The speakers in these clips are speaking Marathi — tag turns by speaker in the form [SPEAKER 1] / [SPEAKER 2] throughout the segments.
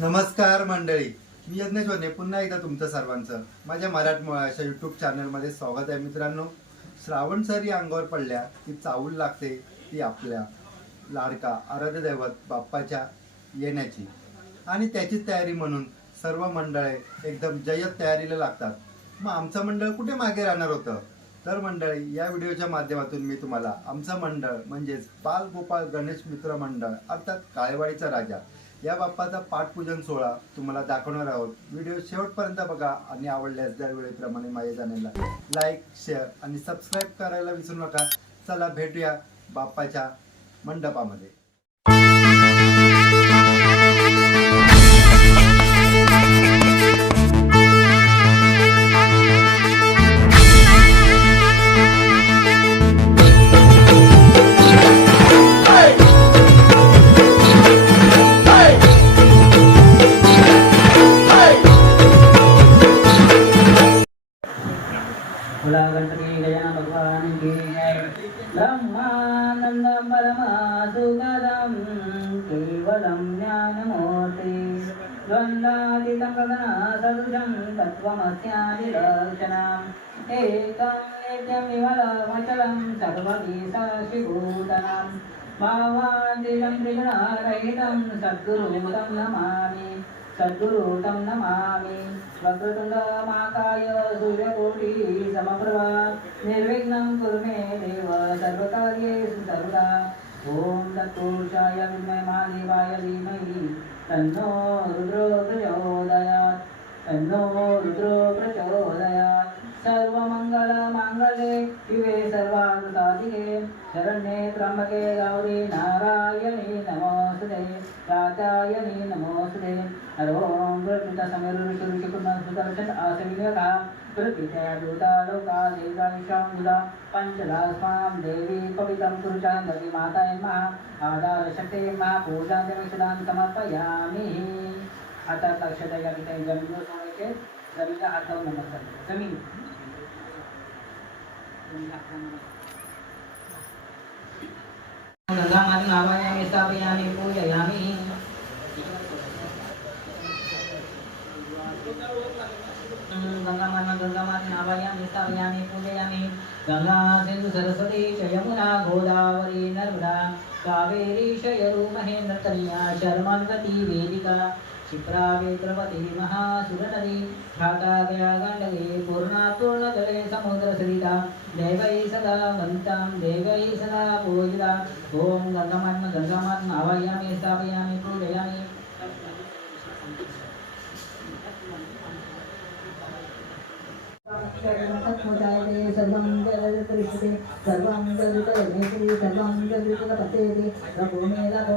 [SPEAKER 1] नमस्कार मंडळी. मी यज्ञेश वने पुन्हा एकदा तुमचं सर्वांचं माझ्या मराठमोळा अशा यूट्यूब चॅनलमध्ये स्वागत आहे मित्रांनो. श्रावण सरी अंगावर पडल्या की चावूल लागते ती आपल्या लाडका आराध्य दैवत बाप्पाच्या येण्याची. आणि त्याचीच तयारी म्हणून सर्व मंडळे एकदम जय्यत तयारीला लागतात. मग आमचं मंडळ कुठे मागे राहणार होतं? तर मंडळी या व्हिडिओच्या माध्यमातून मी तुम्हाला आमचं मंडळ म्हणजेच बाल गोपाळ गणेश मित्र मंडळ अर्थात काळेवाडीचा राजा या बाप्पाचा पाठपूजन सोहळा तुम्हाला दाखवणार आहोत. व्हिडिओ शेवटपर्यंत बघा आणि आवडल्यास दरवेळेप्रमाणे माझ्या चॅनेलला लाईक शेअर आणि सबस्क्राईब करायला विसरू नका. चला भेटूया बाप्पाच्या मंडपामध्ये.
[SPEAKER 2] बोला गणपती गजानन भगवान की ब्रह्मानन्दं परमासुखदं केवलं ज्ञानमूर्ति। द्वन्द्वातीतं गगनासदृशं तत्त्वमस्यादिदर्शनम्। एकं नित्यं विमलमचलं सर्वगी साक्षिभूतनं नमामि। सद्गुरुतं नमामि वक्रतुण्ड महाकाय सूर्यकोटि समप्रभा। निर्विघ्नं कुरु मे देव सर्वकार्येषु सर्वदा। ॐ तत्पुरुषाय विद्महे महादेवाय धीमहि। तन्नो रुद्रो प्रचोदयात् तन्नो नमोऽस्तुते हरों प्रकृत समेरुषुरुषिकुर्मसुदर्शन आसविनका प्रकृत्या दूतालोका देवाविश्वामुदा पञ्चदास्मां देवी पवित्रं पुरुषां दति माताय महा। आधारशक्ते महा पूजान्तमिषदां समर्पयामि। आता लक्षात या ठिकाणी जमीन सोडायचे जमीनला हात लावून नमस्कार जमीन गंगामाती नावायामी स्थापयामी पूजयामी गंगामाता गंगामाती नावायामी स्थापयामी पूजयामी गंगा सिंधु सरस्वती च यमुना गोदावरी नर्मदा कावेरी शयरु महेंद्र कन्या शर्मन्वती वेदिका क्षिप्रा वेत्रवती महासुरनदी घाटा गया गण्डके पूर्णापूर्णजले समुद्रसरिता देवै सदा मन्तां देवै सदा पूजिता ॐ गङ्गमन् गङ्गमन् आवाहयामि स्थापयामि సర్వం జరుగుతీ సర్వం జరుగుతపతే భూమిలకో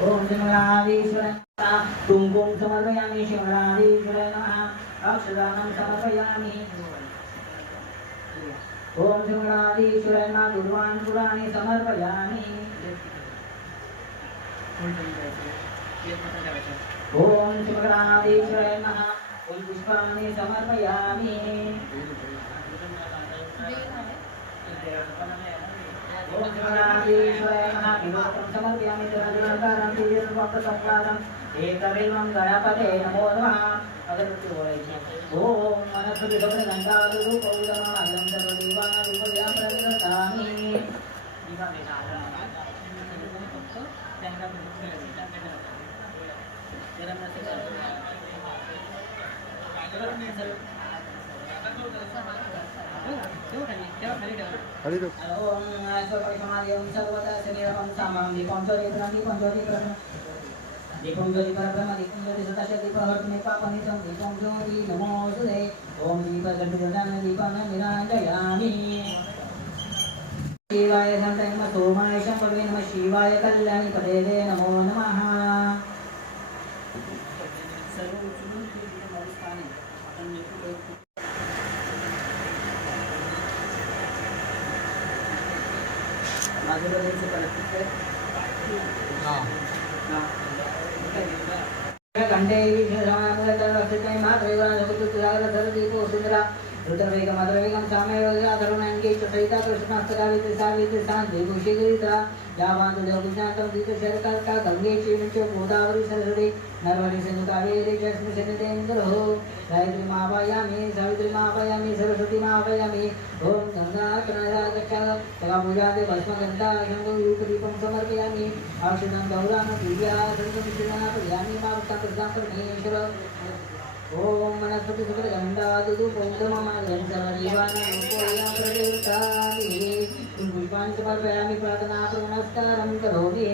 [SPEAKER 2] ओम शिमलादीश्वराय नमः। कुंकुम समर्पयामि शिमलादीश्वराय नमः। अक्षदानं समर्पयामि। ओम शिमलादीश्वराय नमः दुर्वान् पुराणि समर्पयामि ओम शिमलादीश्वराय नमः पुष्पाणि समर्पयामि ओम शिमलादीश्वराय नमः विभूतं समर्पयामि जलजलाकारं दिव्यरूपप्रसप्तारम् एकबिल्वं गणपते नमो नमः अगरबत्ती ओळायची ओम मनस्पती सगळे घंटारूपौदमालं सर्वदेवानुपद्याप्रददामि
[SPEAKER 1] खाली ठेव.
[SPEAKER 2] ओम स्वपरिसमादिं सर्वदा शरीरं सामां दीपं ज्योतिर्नं दीपं पापनितं दीपगणपतिदान शिवाय सन्तै सोमाय नमः शिवाय नमो नमः सर्व उचलून ते तिथे मरुस्थानी आपण एक- बाजूला द्यायचं परत तिथे. हा. कंठे विष्णुसमानमुलतरवक्षितै मातृगणसुतुतुरागरधरदीपो सुन्दरा ऋतवेगं मधुरवेगं सामयोगा तरुणाङ्गे च सहिता कृष्णास्तराविति साविति शान्ति भूषिगरिता यावान्तु जगुज्ञातं दीपशरकर्ता गङ्गे चेन च गोदावरी सरस्वती नर्मदे सिन्धु कावेरी च स्मृशनितेन्द्रो गायत्री मावायामि सावित्री मावायामि सरस्वती मावायामि ॐ गङ्गा कनदा गच्छ तदा पूजाते भस्मगन्धा शङ्भो यूपदीपं समर्पयामि औषधं गौरां दिव्या सङ्गमिश्रणापयामि मावृत्तां कृतां परमेश्वर ॐ वनस्पति सुखगन्धादुदुपौतममागं सर्वजीवानारूपोऽयं पुष्पाणि समर्पयामि प्रार्थना नमस्कारं करोमि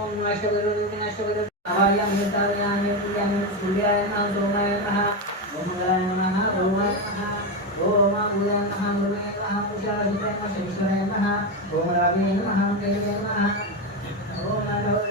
[SPEAKER 2] ॐ अष्टगरुडं अष्टगरुडं आवार्यं हितार्यामि पुण्यामि सूर्याय नमः सोमाय नमः ओमङ्गलाय नमः ओमाय नमः ओम उदय नमः मृगे नमः पुषाजिताय नमः शनीश्वराय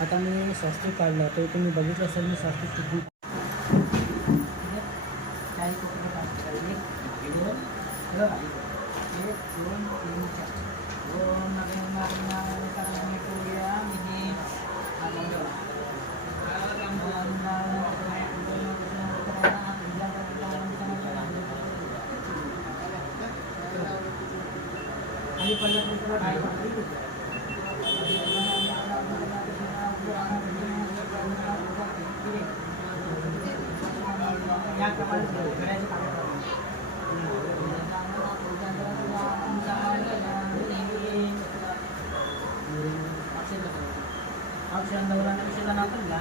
[SPEAKER 3] आता मी स्वास्तिक काढला तो तुम्ही बघितलं असेल मी स्वास्तिक किती
[SPEAKER 2] काही कोपरे काढतात. एक, दोन, बघा. एक, दोन, तीन, चार. ओम नमो नारायणाय नमः पूजयामि. आता बघा. ओम नारायणाय आणि पंढरपूरला काय याप्रमाणे घड्याचे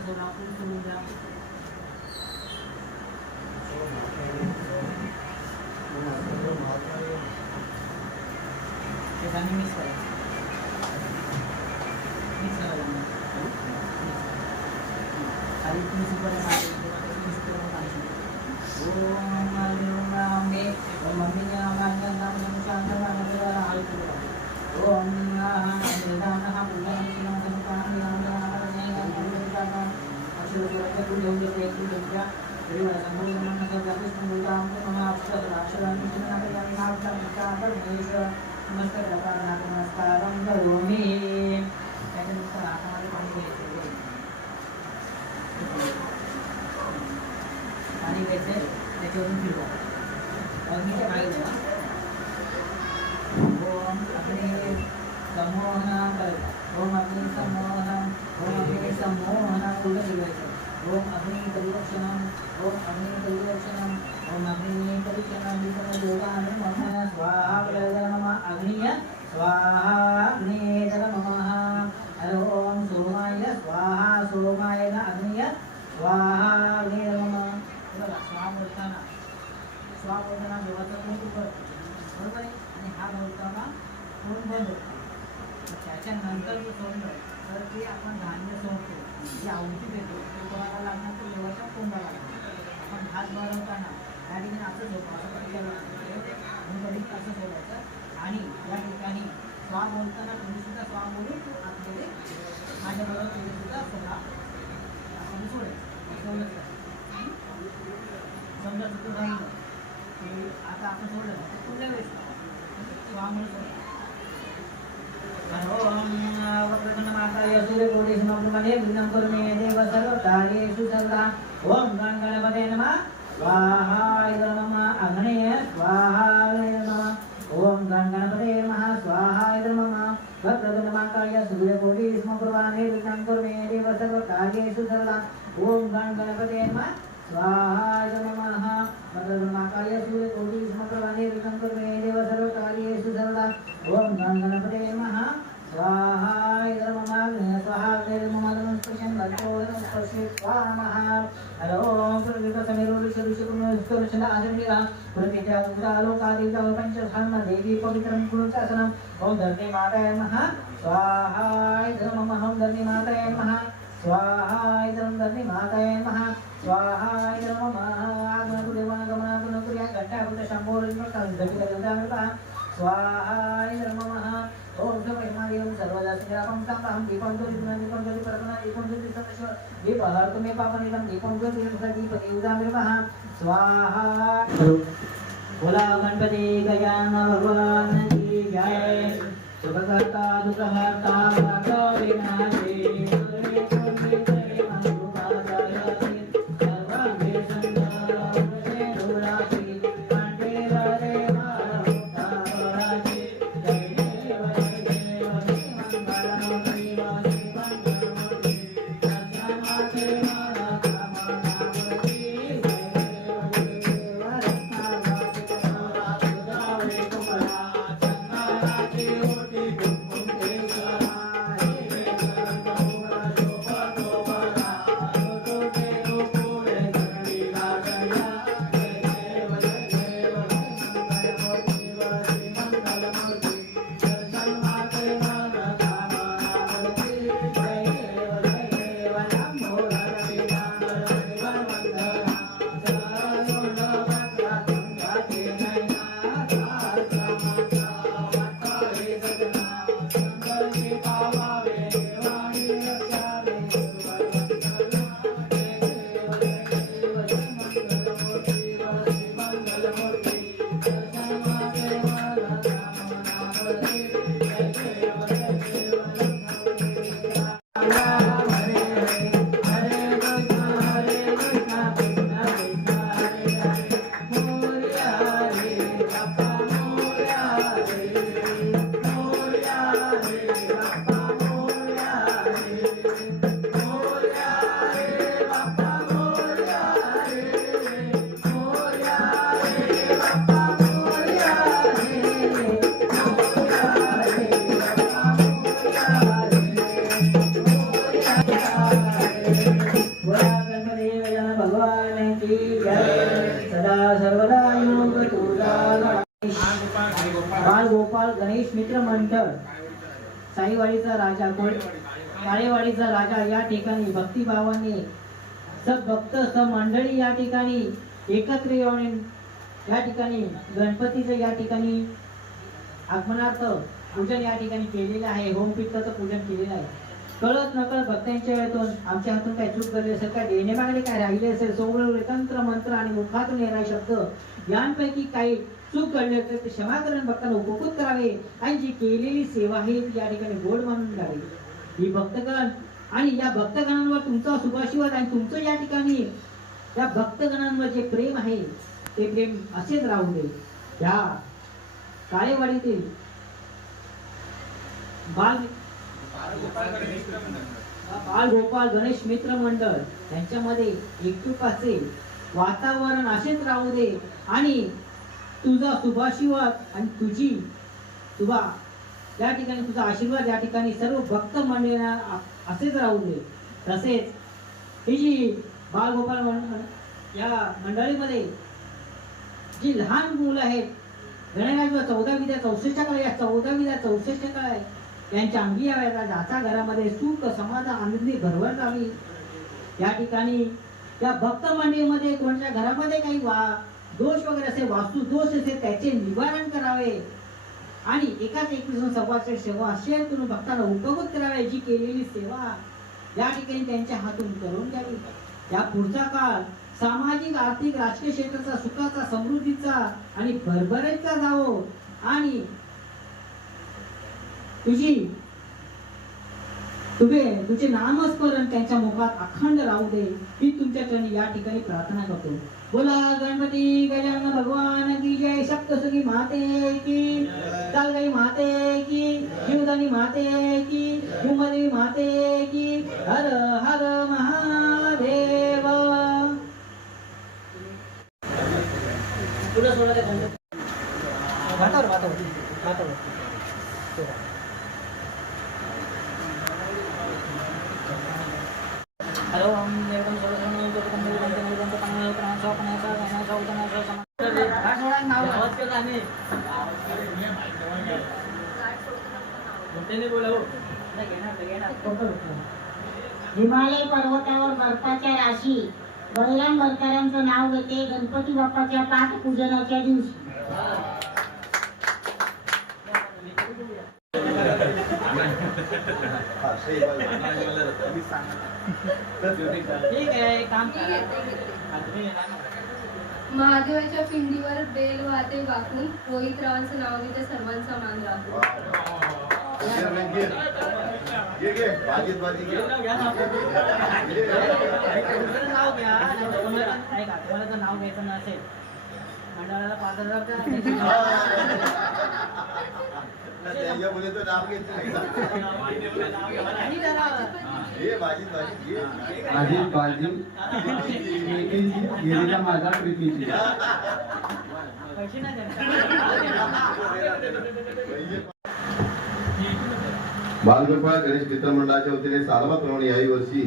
[SPEAKER 2] करोमि आणि मिक्स करायचं मिक्स करायचं खाली तुम्ही सुपर मिक्स करून टाकायचं ओम ओम रामे ओम मम्मी नामान्य नाम शांत नाम ओम नाम निदान हा पूजा नमः नमः नाम नाम नाम अक्षर पूजा होते पूजा देवा संपूर्ण मन मुलगा संपूर्ण मम अक्षर अक्षरांनी नाम नाम नाम परमेश्वर नमस्कार. प्रकारना नमस्कारं करोमि त्याच्यानुसार हातामध्ये पाणी घ्यायचं पाणी घ्यायचं त्याच्यावरून फिरवा अग्नीच्या बाहेर जावा ओम अग्नी संमोहना करायचं ओम अग्नी संमोहना ओम अग्नी संमोहना पूर्ण फिरवायचं ओम अग्नि परिरक्षणम ओम अग्नि परिरक्षणम ओम अग्नि परिरक्षणम विष्णु देवान मम स्वाहा वरदे नमः अग्निय स्वाहा अग्नेय नमः हरि ओम सोमाय स्वाहा सोमाय न अग्निय स्वाहा अग्नेय नमः बघा स्वाहा बोलताना स्वाहा बोलताना देवाचा तोंड उघडतो बरोबर आहे आणि हा बोलताना तोंड बंद होतो त्याच्यानंतर जो सोडलं तर ते आपण धान्य सोडतो जी आवृत्ती देतो ते कोणाला लागणार तर देवाच्या तोंडाला लागणार आपण भात बनवताना त्या ठिकाणी असं होतं असं कधी करायला लागतं. म्हणून कधी असं सोडायचं आणि या ठिकाणी स्वा बोलताना तुम्ही सुद्धा स्वा बोलून आतमध्ये माझ्याबरोबर तुम्ही सुद्धा सोडा आपण सोडायचं सोडलं तर. समजा चुकून राहिलं की आता आपण सोडलं ना, तर पुढल्या वेळेस स्वा म्हणून सोडा ओम वक्रतुंडमाताय सूर्यकोटिसमप्रभे विघ्नं कुरु मे देव सर्वकार्येषु सर्वदा ओम गण गणपते नमः स्वाहाय वक्रतुंडमाताय सूर्यकोटिसमप्रभे विघ्नं कुरु मे देव सर्वकार्येषु सर्वदा ओम गण गणपते नमः स्वाहाय नमः वक्रतुंडमाताय सूर्यकोटिसमप्रभे विघ्नं कुरु मे देव सर्वकार्येषु सर्वदा ओम गण गणपते नमः स्वाहाय नमः स्वाहा नमः स्पर्शन भक्तो स्पर्शे स्वाहा हर ओम प्रविकसमेरो सदृशकुरुषण आचरणीरा प्रतिजा उदालोकादिजा पंचधाम देवी पवित्रं कुरुचासनम् ओम धरणी माताय नमः स्वाहाय नमः ओम धरणी माताय नमः स्वाहाय नमः धरणी माताय नमः स्वाहाय नमः आगमनकुदेवागमनागमनकुर्या घट्टाकुट शम्भोरिन्मकान्तकिलगन्धामृतः स्वाहाय नमः ओम सर्वैमायं सर्वदा श्रीरामं तापहं दीपं ज्योतिर्मयं दीपं ज्योतिपर्वणा दीपं ज्योतिसदस्व दीपहर्तु मे पापनिदं दीपं ज्योतिर्मृतदीपति उदामृतः स्वाहा बोला गणपती गजानन भगवान की जय सुखकर्ता दुःखहर्ता साईवाडीचा राजा कोळ काळेवाडीचा राजा या ठिकाणी भक्तिभावाने सब भक्त सब मंडळी या ठिकाणी एकत्र येऊन या ठिकाणी गणपतीचं या ठिकाणी आगमनार्थ पूजन या ठिकाणी केलेलं आहे. होम पित्ताचं पूजन केलेलं आहे. कळत नकळत भक्तांच्या वेळेतून आमच्या हातून काय चूक झाली असेल काय देणे मागणे काय राहिले असेल सोबळ तंत्र मंत्र आणि मुखातून येणारे शब्द यांपैकी काही चूक घडली असेल ते क्षमा करून भक्तांना उपकृत करावे. आणि जी केलेली सेवा आहे ती या ठिकाणी गोड मानून द्यावी ही भक्तगण आणि या भक्तगणांवर तुमचा शुभाशीर्वाद आणि तुमचं या ठिकाणी या भक्तगणांवर जे प्रेम आहे ते प्रेम असेच राहू दे. या काळेवाडीतील बाल गोपाल गणेश मित्र मंडळ यांच्यामध्ये असेल वातावरण असेच राहू दे. आणि तुझा शुभाशिवाद आणि तुझी तुझा या ठिकाणी तुझा आशीर्वाद या ठिकाणी सर्व भक्त मंडळींना असेच राहू दे. तसेच ही जी बालगोपाल मंडळ या मंडळीमध्ये जी लहान मुलं आहेत गणराज विद्या चौसष्ट काळ या चौदावीला चौसष्ट काळ यांच्या अंगी याव्या जाता घरामध्ये सुख समाधान आनंदी भरभर जावी या ठिकाणी या भक्त मंडळीमध्ये कोणाच्या घरामध्ये काही वा दोष वगैरे असे वास्तू दोष असेल त्याचे निवारण करावे. आणि एकाच एकवीस सव्वाशे सेवा शेअर करून भक्तांना उपभोग करावे जी केलेली सेवा या ठिकाणी त्यांच्या हातून करून द्यावी. या पुढचा काळ सामाजिक आर्थिक राजकीय क्षेत्राचा सुखाचा समृद्धीचा आणि भरभरेचा जावो. आणि तुझी तुझे तुझे नामस्मरण त्यांच्या मुखात अखंड राहू दे. मी तुमच्या चरणी या ठिकाणी प्रार्थना करतो. बोला गणपती गजानन भगवान की जय. सप्तसुखी माते की चालगाई माते की जीवदानी माते की भूमदेवी माते की हर हर महादेव. पुढे सोडा वातावरण गणपती वातावर
[SPEAKER 4] हिमालय पर्वतावर बर्फाच्या राशी. बळीराम बरकरांचं नाव घेते गणपती बाप्पाच्या पाठपूजनाच्या दिवशी.
[SPEAKER 2] ठीक आहे काम करा हा, तुम्ही येणार ना?
[SPEAKER 5] महादेवाच्या पिंडीवर बेल वाते वाकून रोहितरावांचं नाव घेते सर्वांचा मान राखून
[SPEAKER 2] जर नाव घ्यायचं नसेल मंडळाला पाच हजार
[SPEAKER 6] माझी बाजी गेलेला माझा प्रीतीची.
[SPEAKER 7] बालगोपाळ गणेश मित्र मंडळाच्या वतीने सालाबाप्रमाणे याही वर्षी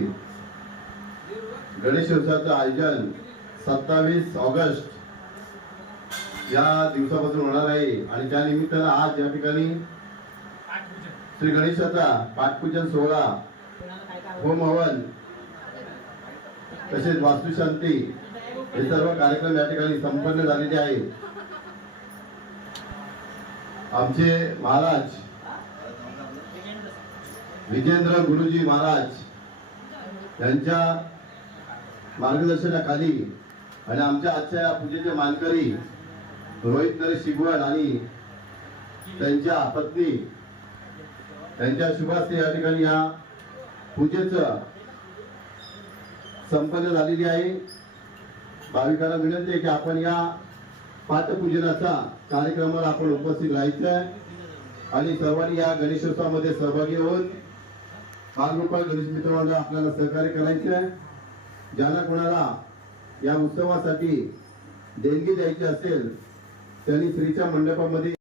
[SPEAKER 7] गणेश उत्सवाचं आयोजन सत्तावीस ऑगस्ट या दिवसापासून होणार आहे. आणि त्या निमित्तानं आज या ठिकाणी श्री गणेशाचा पाठपूजन सोहळा होम हवन तसेच वास्तुशांती हे सर्व कार्यक्रम या ठिकाणी संपन्न झालेले आहे आमचे महाराज विजेंद्र गुरुजी महाराज यांच्या मार्गदर्शनाखाली आणि आमच्या आजच्या या पूजेचे मानकरी रोहित नरेश शिगवण आणि त्यांच्या पत्नी त्यांच्या शुभास्ते या ठिकाणी या पूजेचं संपन्न झालेली आहे. भाविकांना विनंती आहे की आपण या पाठपूजनाचा कार्यक्रमाला आपण उपस्थित राहायचं आहे. आणि सर्वांनी या गणेशोत्सवामध्ये सहभागी होऊन बालगोपाळ गणेश मित्र आपल्याला सहकार्य करायचं आहे. ज्यांना कोणाला या उत्सवासाठी देणगी द्यायची असेल त्यांनी स्त्रीच्या मंडपामध्ये